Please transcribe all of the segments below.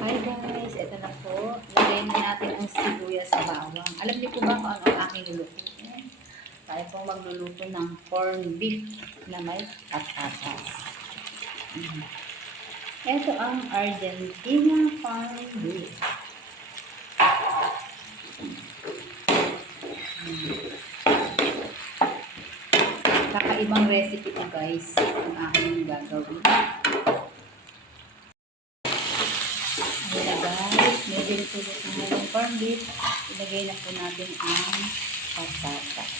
Hi guys, ito na po. Lagay na natin ang sibuyas sa bawang. Alam niyo po ba kung ano ang aking lulutuin? Tayo pong magluluto ng corned beef na may patatas. Ito ang Argentina corned beef. Kakaibang recipe ko guys, ang aking gagawin. Ayan na guys, medyo tulot na yung corned beef. Ilagay na po natin ang patatas.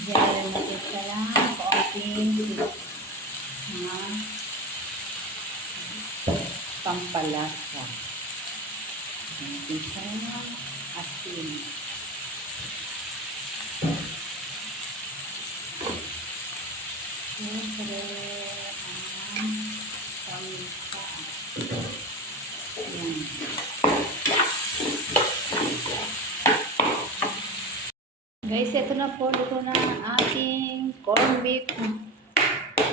Diyan natin siya lang kaunting mga pampalasa. Natin siya lang asin. Siyempre, ang paminta. Ayan. Guys, ito na po. Luto na ang ating corned beef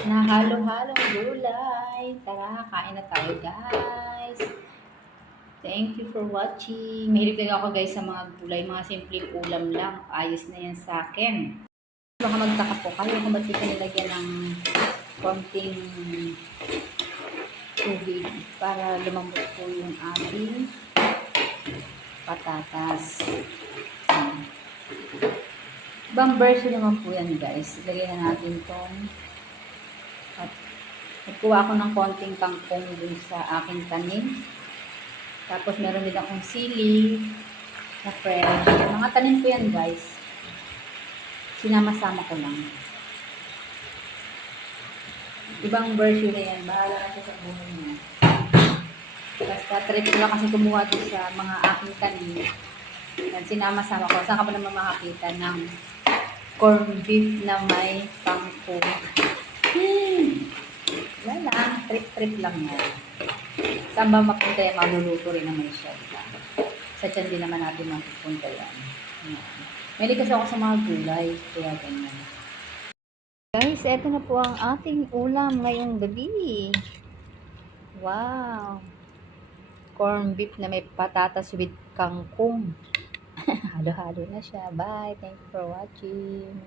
na halo-halong gulay. Tara, kain na tayo guys. Thank you for watching. Mahilig din ako guys sa mga gulay, mga simpleng ulam lang. Ayos na yan sa akin. Baka magtaka po kayo kung ba't ito nilagyan ng konting tubig para lumambot po yung ating patatas. Ibang version naman po yan guys. Ilagay na natin itong at nagkuha ako ng konting kangkong dun sa aking tanim. Tapos meron din akong sili na fresh. Mga tanim ko yan guys. Sinama-sama ko lang. Ibang version na yan. Bahala na siya sa buhay niya. Basta trip ko lang kasi kumuha doon sa mga aking tanim. Yan, sinama-sama ko. Saan ka pa naman makakita ng corned beef na may kangkong. Wala lang. Trip-trip lang yan. Saan ba mapunta yan? Maluluto rin naman siya. Sa tiyan din naman natin mapupunta yan. Mahilig kasi ako sa mga gulay. Kaya ganyan. Guys, eto na po ang ating ulam ngayong gabi. Wow! Corned beef na may patatas with kangkong. Halo-halo na siya. Bye! Thank you for watching.